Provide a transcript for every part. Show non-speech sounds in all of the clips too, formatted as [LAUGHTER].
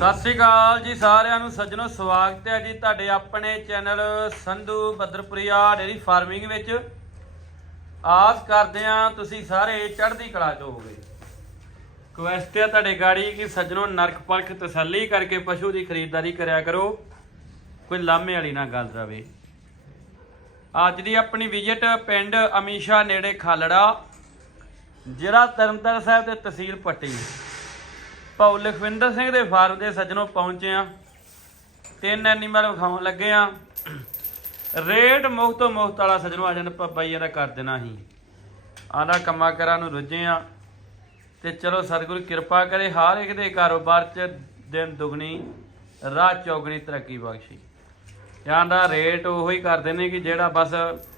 ਸਤਿ ਸ੍ਰੀ ਅਕਾਲ ਜੀ ਸਾਰਿਆਂ ਨੂੰ, ਸੱਜਣੋ, ਸਵਾਗਤ ਹੈ ਜੀ ਤੁਹਾਡੇ ਆਪਣੇ channel Sandhu Badarpuria dairy farming ਵਿੱਚ। ਆਸ ਕਰਦੇ ਆ ਤੁਸੀਂ ਸਾਰੇ ਚੜ੍ਹਦੀ ਕਲਾ ਚ ਹੋਵੋਗੇ। ਕੁਐਸਟ ਹੈ ਤੁਹਾਡੇ ਗਾੜੀ ਕਿ ਸੱਜਣੋ ਨਰਕ ਪਲਖ ਤਸੱਲੀ ਕਰਕੇ ਪਸ਼ੂ ਦੀ ਖਰੀਦਦਾਰੀ ਕਰਿਆ ਕਰੋ। ਕੋਈ ਲਾਮੇ ਵਾਲੀ ਨਾ ਗੱਲ ਰਵੇ। ਅੱਜ ਦੀ ਆਪਣੀ ਵਿਜ਼ਿਟ ਪਿੰਡ ਅਮੀਸ਼ਾ ਨੇੜੇ ਖਾਲੜਾ, ਜ਼ਿਲ੍ਹਾ ਤਰਨਤਾਰਨ ਸਾਹਿਬ ਤੇ ਤਹਿਸੀਲ ਪੱਟੀ। ਭਾਉ ਲਖਵਿੰਦਰ ਸਿੰਘ ਦੇ ਫਾਰਮ ਦੇ ਸੱਜਣੋਂ ਪਹੁੰਚੇ ਆ ਤਿੰਨ ਐਨੀਮਲ ਵਿਖਾਉਣ ਲੱਗੇ ਆ ਰੇਟ ਮੁਫਤ ਤੋਂ ਮੁਫਤ ਵਾਲਾ ਸੱਜਣੋਂ ਆ ਜਨ ਬਾਈਆਂ ਦਾ ਕਰ ਦੇਣਾ ਹੀ ਆਂਦਾ ਕੰਮਾਂ ਕਰਾਂ ਨੂੰ ਰੁੱਝੇ ਆ ਤੇ ਚਲੋ ਸਤਿਗੁਰੂ ਕਿਰਪਾ ਕਰੇ, ਹਰ ਇੱਕ ਦੇ ਕਾਰੋਬਾਰ 'ਚ ਦਿਨ ਦੁਗਣੀ ਰਾਤ ਚੌਗਣੀ, ਤਰੱਕੀ ਬਖਸ਼ੀ। ਜਾਂ ਦਾ ਰੇਟ ਉਹੀ ਕਰਦੇ ਨੇ ਕਿ ਜਿਹੜਾ ਬਸ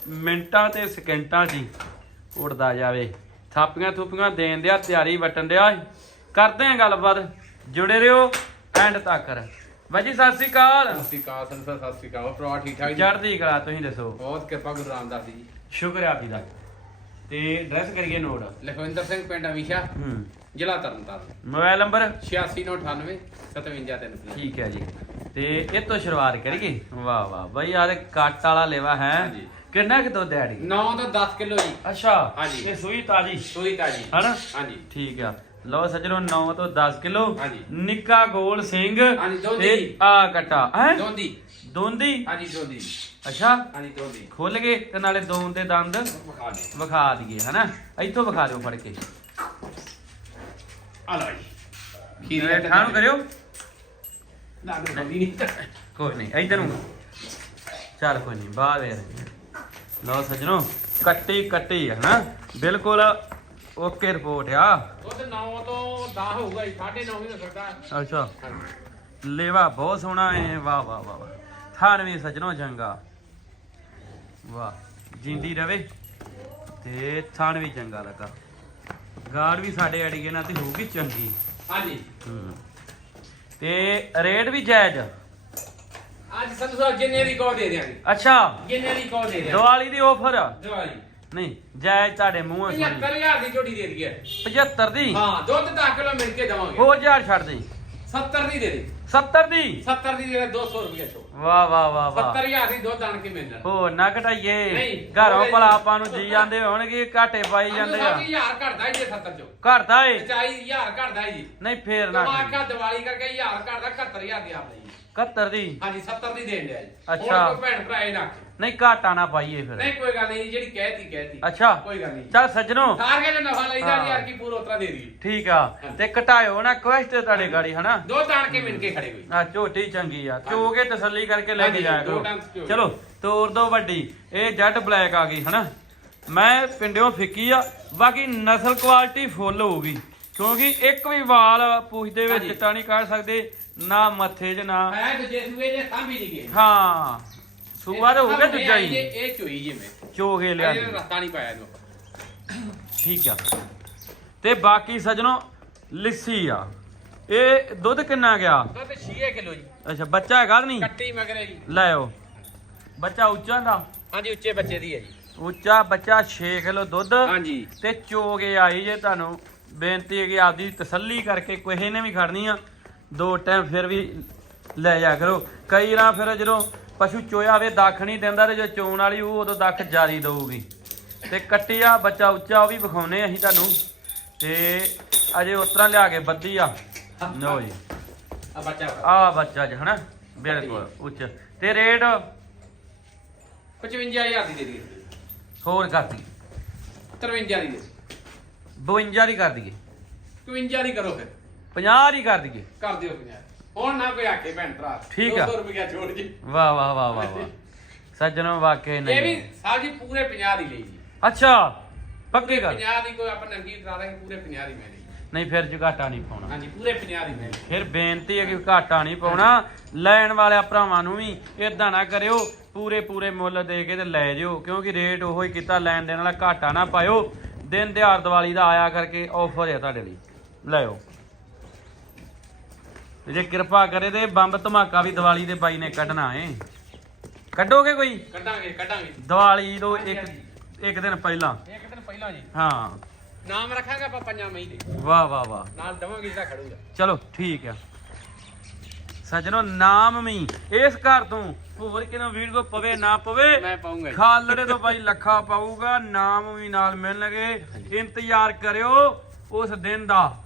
ਮਿੰਟਾਂ ਤੇ ਸਕਿੰਟਾਂ 'ਚ ਹੀ ਉੱਡਦਾ ਜਾਵੇ। ਥਾਪੀਆਂ ਥੂਪੀਆਂ ਦੇਣ ਦਿਆ, ਤਿਆਰੀ ਵਟਣ ਦਿਆ। ਕਰਦੇ ਆ ਗੱਲਬਾਤ। ਜੁੜੇ ਰਹੋ ਐਂਡ ਤੱਕ। ਬਾਜੀ ਸਤਿ ਸ੍ਰੀ ਅਕਾਲ। ਸਤਿ ਸ਼੍ਰੀ ਅਕਾਲ ਸੰਸਾ ਸਤਿ ਸ਼੍ਰੀ ਅਕਾਲ। ਭਰਾ ਠੀਕ ਠਾਕ ਜੀ? ਚੜ੍ਹਦੀ ਕਲਾ ਤੁਸੀਂ ਦੱਸੋ। ਬਹੁਤ ਕਿਰਪਾ ਗੁਰੂ ਰਾਮਦਾਸ ਜੀ ਸ਼ੁਕਰ ਆਪ ਜੀ ਦਾ। ਤੇ ਐਡਰੈਸ ਕਰੀਏ ਨੋਟ ਲਖਵਿੰਦਰ ਸਿੰਘ ਪਿੰਡ ਅਮੀਸ਼ਾ ਹੂੰ। ਜ਼ਿਲ੍ਹਾ ਤਰਨਤਾਰਨ। Mobile number? 8698 573 ਠੀਕ ਹੈ ਜੀ। ਤੇ ਇਹ ਤੋਂ ਸ਼ੁਰੂਆਤ ਕਰੀਏ? ਵਾਹ ਵਾਹ। ਬਈ ਯਾਰ ਕੱਟ ਵਾਲਾ ਲੇਵਾ ਹੈ। ਹਾਂਜੀ। ਕਿੰਨਾ ਕਿ ਦੁੱਧ ਹੈ ਜੀ 9 ਤੋਂ 10 ਕਿਲੋ ਜੀ। ਅੱਛਾ। ਹਾਂਜੀ। ਇਹ ਸੂਈ ਤਾਜੀ। ਸੋਈ ਤਾਜੀ। ਹਨਾ? ਹਾਂਜੀ। ਠੀਕ ਆ। ਲਓ ਸੱਜਣੋ 9 ਤੋਂ 10 ਕਿਲੋ। ਹਾਂਜੀ। ਨਿੱਕਾ ਗੋਲ ਸਿੰਘ ਹਾਂਜੀ, ਦੋਂਦੀ। ਤੇ। ਆ ਕਟਾ ਹੈ? ਦੋਂਦੀ। ਦੋਂਦੀ? ਹਾਂਜੀ ਦੋਂਦੀ। ਅੱਛਾ। ਹਾਂਜੀ ਦੋਂਦੀ। ਖੁੱਲ ਗਏ ਤੇ ਨਾਲੇ ਦੋਨ ਦੇ ਦੰਦ ਵਿਖਾ ਦੇ। ਵਿਖਾ ਦਈਏ ਹਨਾ? ਇੱਥੋਂ ਵਿਖਾ ਦਿਓ ਫੜ ਕੇ। ਆ ਲਓ ਜੀ। ਖੀਰੀ ਠਾਣੂ ਕਰਿਓ। ਨਾ ਨਾ ਨਹੀਂ। ਕੋਈ ਨਹੀਂ ਇਧਰ ਨੂੰ। ਚੱਲ ਕੋਈ ਨਹੀਂ ਬਾਹਰ ਵੇਰ ਲਓ ਸੱਜਣੋ ਕੱਟੀ ਕੱਟੀ ਹੈ ਨਾ ਬਿਲਕੁਲ ਓਕੇ ਰਿਪੋਰਟ ਆ। ਤੇ 9 ਤੋਂ 10 ਹੋਊਗਾ ਜੀ 9.5 ਵੀ ਹੋ ਸਕਦਾ ਅੱਛਾ। ਲੇਵਾ ਬਹੁਤ ਸੋਹਣਾ ਹੈ ਵਾਹ ਵਾਹ ਵਾਹ ਵਾਹ। ਥਾਣ ਵੀ ਸੱਜਣੋ ਚੰਗਾ ਵਾਹ ਜਿੰਦੀ ਰਵੇ ਤੇ ਵੀ ਚੰਗਾ ਲੱਗਾ। ਗਾਰਡ ਵੀ ਸਾਡੇ ਅੜੀਏ ਨਾਲ ਤੇ ਹੋਊਗੀ ਚੰਗੀ। ਹਾਂਜੀ। ਹੂੰ। ਤੇ ਰੇਟ ਵੀ ਜਾਇਜ਼? ਅੱਜ ਸੰਧੂ ਸਾਹਿਬ ਜਿੰਨੇ ਦੀ ਕੋ ਦੇ ਦਿਆਂਗੇ। ਅੱਛਾ। ਜਿੰਨੇ ਦੀ ਕੋ ਦੇ ਦਿਆਂਗੇ। ਦੀਵਾਲੀ ਦੀ ਆਫਰ ਦਿਵਾਲੀ। ਨਹੀਂ ਜਾਇਜ਼ ਤੁਹਾਡੇ ਮੂੰਹੋਂ ਸੁਣੀ। 75000 ਦੀ ਝੋਟੀ ਦੇ ਦਈਏ। 75 ਦੀ? ਹਾਂ ਦੁੱਧ 10 ਕਿਲੋ ਮਿਲ ਕੇ ਦਵਾਂਗੇ। ਹੋਰ ਹਜ਼ਾਰ ਛੱਡ ਦੇ। 70 ਦੀ ਦੇ ਦੇ। 70 ਦੀ? 70 ਦੀ ਦੇ ਦੇ 200 ਰੁਪਏ ਛੋ ਵਾਹ ਵਾਹ ਵਾਹ ਵਾਹ। 70000 ਦੀ ਦੁੱਧ ਆਣ ਕੇ ਮਿਲ ਜਾਣਾ। ਹੋ ਨਾ ਘਟਾਈਏ। ਘਰੋਂ ਭਲਾ ਜੀ। ਆਪਾਂ ਨੂੰ ਜੀ ਜਾਂਦੇ ਹੋਣਗੇ ਘਾਟੇ ਪਾਈ ਜਾਂਦੇ ਆ। 1000 ਘਟਦਾ ਹੀ ਜੇ 70 ਚੋਂ। ਘਟਦਾ ਏ। 45000 ਘਟਦਾ ਹੀ ਜੀ। ਨਹੀਂ ਫੇਰ ਨਾ ਦੀਵਾਲੀ ਕਰਕੇ 1000 ਘਟਦਾ 71000 ਦੀ ਆਪ ਲਈ। 71 ਦੀ? ਹਾਂਜੀ 70 ਦੀ ਦੇਣ ਡਿਆ ਜੀ। ਅੱਛਾ। ਕੋਈ ਭੈਣ ਭਰਾ ਇਹ ਨਾ ਆਖੇ। ਨਹੀਂ ਘਾਟਾ ਨਾ ਪਾਈਏ ਫਿਰ। ਨਹੀਂ ਕੋਈ ਗੱਲ ਨਹੀਂ ਜਿਹੜੀ ਕਹਿਤੀ ਕਹਿਤੀ। ਅੱਛਾ। ਕੋਈ ਗੱਲ ਨਹੀਂ ਚੱਲ ਸੱਜਣੋ। ਦਾ ਨਫਾ ਲਈਦਾ ਹਾਂ। ਯਾਰ ਕੀ ਪੂਰਾ ਉਤਰਾ ਦੇ ਦੀ ਠੀਕ ਆ। ਤੇ ਘਟਾਇਓ ਨਾ ਕੁਐਸਟ ਤੁਹਾਡੇ ਗਾੜੀ ਹਨਾ? ਦੁੱਧ ਆਣ ਕੇ ਮਿਲ ਕੇ ਖੜੇ ਕੋਈ। ਆ ਝੋਟੀ ਚੰਗੀ ਆ। ਚੋ ਕੇ ਤਸੱਲੀ ਕਰਕੇ ਲੈ ਕੇ ਹਾਂਜੀ, ਜਾਇਆ ਦੋ ਕਰੋ। ਟਾਈਮ। ਚਲੋ ਤੋਰ ਦੋ ਵੱਡੀ। ਇਹ ਜੱਟ ਬਲੈਕ ਆ ਗਈ ਹਨਾ? ਮੈਂ ਪਿੰਡਿਓਂ ਫਿੱਕੀ ਆ। ਬਾਕੀ ਨਸਲ ਕੁਆਲਿਟੀ ਫੁੱਲ ਹੋਊਗੀ। ਕਿਉਂਕਿ ਇੱਕ ਵੀ ਵਾਲ ਪੂਛ ਦੇ ਵਿੱਚ ਹਾਂਜੀ। ਚਿੱਟਾ ਨਹੀਂ ਕੱਢ ਸਕਦੇ ਨਾ ਮੱਥੇ 'ਚ ਨਾ ਹੈ ਦੂਜੇ ਸੂਏ ਜੇ ਸਾਂਭੀ ਨਹੀਂ ਗਏ। ਹਾਂ ਸੂਆ ਤਾਂ ਹੋਊਗਾ ਦੂਜਾ ਇਹ ਹੀ ਇਹ ਚੋਈ ਲਿਆ ਇਹ ਰਸਤਾ ਨਹੀਂ ਪਾਇਆ ਇਹਨੂੰ। ਠੀਕ ਆ। ਤੇ ਬਾਕੀ ਸਜਣੋ ਲਿੱਸੀ ਆ। ਇਹ ਦੁੱਧ ਕਿੰਨਾ ਗਿਆ? ਦੁੱਧ 6 ਕਿਲੋ ਜੀ। ਅੱਛਾ ਬੱਚਾ ਹੈਗਾ ਕਿ ਨਹੀਂ? ਕੱਟੀ ਮਗਰੇ ਜੀ। ਲੈ ਆਓ। ਬੱਚਾ ਉੱਚਾ ਦਾ ਹਾਂਜੀ ਉੱਚੇ ਬੱਚੇ ਦੀ ਹੈ ਜੀ। ਉੱਚਾ ਬੱਚਾ 6 ਕਿਲੋ ਦੁੱਧ। ਹਾਂਜੀ। ਤੇ ਚੋਗੇ ਆਈ ਜੇ ਤੁਹਾਨੂੰ। ਬੇਨਤੀ ਹੈ ਕਿ ਆਪਦੀ ਤਸੱਲੀ ਕਰਕੇ ਕਿਸੇ ਨੇ ਵੀ ਖੜਨੀ ਆ ਦੋ ਟਾਈਮ ਫਿਰ ਵੀ ਲੈ ਜਾ ਕਰੋ। ਕਈ ਰਾਂ ਫਿਰ ਜਦੋਂ ਪਸ਼ੂ ਚੋਇਆ ਵੇ ਦੱਖ ਨਹੀਂ ਦਿੰਦਾ ਤੇ ਜੋ ਚੋਣ ਵਾਲੀ ਉਹ ਉਦੋਂ ਦੱਖ ਜਾਰੀ ਦਊਗੀ। ਤੇ ਕੱਟੀ ਆ ਬੱਚਾ ਉੱਚਾ ਉਹ ਵੀ ਵਿਖਾਉਨੇ ਅਸੀਂ ਤੁਹਾਨੂੰ। ਤੇ ਅਜੇ ਉਤਰਾਂ ਲਿਆ ਕੇ ਬੱਦੀ ਆ। ਲਓ ਜੀ। ਆ ਬੱਚਾ ਆ ਬੱਚਾ ਜੀ ਹਨਾ? ਬਿਲਕੁਲ ਉੱਚ। ਤੇ ਰੇਟ? 55000 ਦੀ ਦੇ ਦੀ ਹੋਰ ਕਰ ਦਈਏ 53 ਦੀ ਦੇ। 52 ਦੀ ਕਰ ਦਈਏ। 52 ਦੀ ਕਰੋ ਫਿਰ। 50 ਦੀ ਕਰ ਦਈਏ। ਕਰ ਦਿਓ 50 ਹੁਣ ਨਾ ਕੋਈ ਆਕੇ ਭੈਣ ਭਰਾ। ਠੀਕ ਆ। 200 ਰੁਪਇਆ ਛੋੜ ਜੀ। ਵਾਹ ਵਾਹ ਵਾਹ ਵਾਹ ਵਾਹ। [LAUGHS] ਸੱਜਣੋ ਵਾਕਈ ਇਹ ਵੀ ਨਹੀਂ। ਸਾਹਿਬ ਜੀ ਪੂਰੇ 50 ਦੀ ਲਈ ਜੀ। ਅੱਛਾ ਪੱਕੀ ਗੱਲ। 50 ਦੀ ਕੋਈ ਆਪਾਂ ਨੰਗੀ ਕਰਾ ਦਾਂਗੇ ਪੂਰੇ 50 ਦੀ ਮੈਂ ਲਈ। ਨਹੀਂ ਫਿਰ ਜਗਾਟਾ ਨਹੀਂ ਪਾਉਣਾ। ਹਾਂਜੀ ਪੂਰੇ 50 ਦੀ ਮੈਂ ਲਈ। ਫਿਰ ਬੇਨਤੀ ਹੈ ਕਿ ਘਾਟਾ ਨਹੀਂ ਪਾਉਣਾ। ਲੈਣ ਵਾਲਿਆਂ ਭਰਾਵਾਂ ਨੂੰ ਵੀ ਇਦਾਂ ਨਾ ਕਰਿਓ। ਪੂਰੇ ਪੂਰੇ ਮੁੱਲ ਦੇ ਕੇ ਤੇ ਲੈ ਜਿਓ। ਕਿਉਂਕਿ ਰੇਟ ਉਹੋ ਹੀ ਕੀਤਾ ਲੈਣ ਦੇਣ ਵਾਲਾ ਘਾਟਾ ਨਾ ਪਾਇਓ। ਦਿਨ ਦਿਹਾੜ ਦੀਵਾਲੀ ਦਾ ਆਇਆ ਕਰਕੇ ਆਫਰ ਹੈ ਤੁਹਾਡੇ ਲਈ। ਲੈਓ ਜੇ ਕਿਰਪਾ ਕਰੇ ਤੇ ਬੰਬ ਧਮਾਕਾ ਵੀ ਦੀਵਾਲੀ ਦੇ ਬਾਈ ਨੇ ਕੱਢਣਾ ਏ ਕੱਢੋਗੇ ਕੋਈ? ਕੱਢਾਂਗੇ ਕੱਢਾਂਗੇ। ਦੀਵਾਲੀ ਤੋਂ ਇੱਕ ਇੱਕ ਦਿਨ ਪਹਿਲਾਂ। ਇੱਕ ਦਿਨ ਪਹਿਲਾਂ ਜੀ। ਹਾਂ। ਨਾਮ ਰੱਖਾਂਗੇ ਆਪਾਂ ਪੰਜਾਂ ਮਈ ਦੇ। ਵਾਹ ਵਾਹ ਵਾਹ। ਨਾਲ ਦਵਾਂਗੇ ਜਿਹੜਾ ਖੜੂਗਾ। ਚਲੋ ਠੀਕ ਆ। ਸੱਜਣੋ ਨਾਮ ਵੀ ਇਸ ਘਰ ਤੋਂ ਹੋਰ ਕਿਨੋਂ ਵੀਡੀਓ ਪਵੇ ਨਾ ਪਵੇ? ਮੈਂ ਪਾਉਂਗਾ ਜੀ। ਖਾਲੜੇ ਤੋਂ ਬਾਈ ਲੱਖਾ ਪਾਊਗਾ ਨਾਮ ਵੀ ਨਾਲ ਮਿਲਣਗੇ ਇੰਤਜ਼ਾਰ ਕਰਿਓ ਉਸ ਦਿਨ ਦਾ।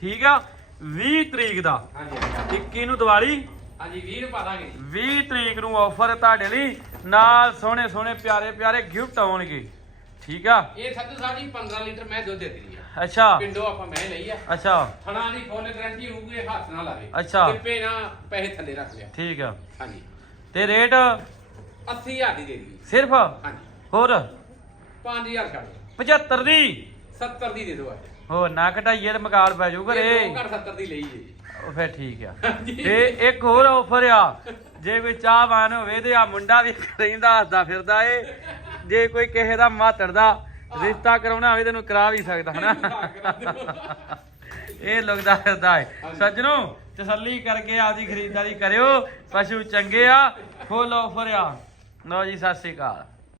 ਠੀਕ ਆ? 20 ਤਰੀਕ ਦਾ। ਹਾਂਜੀ ਹਾਂਜੀ। 21 ਨੂੰ ਦੀਵਾਲੀ। ਹਾਂਜੀ 20 ਨੂੰ ਪਾ ਦਾਂਗੇ 20 ਤਰੀਕ ਨੂੰ ਆਫਰ ਤੁਹਾਡੇ ਲਈ। ਨਾਲ ਸੋਹਣੇ ਸੋਹਣੇ ਪਿਆਰੇ ਪਿਆਰੇ ਗਿਫਟ ਆਉਣਗੇ। ਠੀਕ ਆ? ਇਹ ਸੱਜੂ ਸਾਹਿਬ ਜੀ 15 ਲੀਟਰ ਮੈਂ ਦੁੱਧ ਦੇ ਦਿੱਤੀ ਆ। ਅੱਛਾ। ਪਿੰਡੋਂ ਆਪਾਂ ਮੈਂ ਲਈ ਆ। ਅੱਛਾ। ਥਣਾ ਦੀ ਫੁੱਲ ਗਾਰੰਟੀ ਹੋਊਗੀ ਇਹ ਹੱਥ ਨਾ ਲਾਵੇ ਅੱਛਾ। ਟਿੱਪੇ ਨਾ ਪੈਸੇ ਥੱਲੇ ਰੱਖ ਲਿਆ। ਠੀਕ ਆ। ਹਾਂਜੀ। ਤੇ ਰੇਟ? 80000 ਦੀ ਦੇ ਦਿੱਤੀ ਸਿਰਫ? ਹਾਂਜੀ। ਹੋਰ? 5000 ਛੱਡ ਦਿਓ। 75 ਦੀ? 70 ਦੀ ਦੇ ਦਿਓ ਅੱਜ। ਹੋਰ ਨਾ ਘਟਾਈਏ ਤੇ ਮਕਾਲ ਪੈ ਜਾਊ ਘਰੇ। ਇਹ ਦੋ ਘਰ 70 ਦੀ ਲਈ ਜੀ। ਉਹ ਫਿਰ ਠੀਕ ਆ। ਤੇ ਇੱਕ ਹੋਰ ਆਫਰ ਆ। ਜੇ ਕੋਈ ਚਾਹਵਾਨ ਹੋਵੇ ਤੇ ਆ ਮੁੰਡਾ ਵੀ ਰਹਿੰਦਾ ਹੱਸਦਾ ਫਿਰਦਾ ਏ। ਜੇ ਕੋਈ ਕਿਸੇ ਦਾ ਮਾਤੜ ਦਾ ਰਿਸ਼ਤਾ ਕਰਾਉਣਾ ਹੋਵੇ ਤੈਨੂੰ ਕਰਾ ਵੀ ਸਕਦਾ ਹਨਾ? ਇਹ ਲੁਕਦਾ ਫਿਰਦਾ ਹੈ ਸੱਜਣੋ ਤਸੱਲੀ ਕਰਕੇ ਆਪਦੀ ਖਰੀਦਦਾਰੀ ਕਰਿਓ। ਪਸ਼ੂ ਚੰਗੇ ਆ। ਫੁੱਲ ਆਫਰ ਆ। ਲਓ ਜੀ, ਸਤਿ ਸ਼੍ਰੀ ਅਕਾਲ।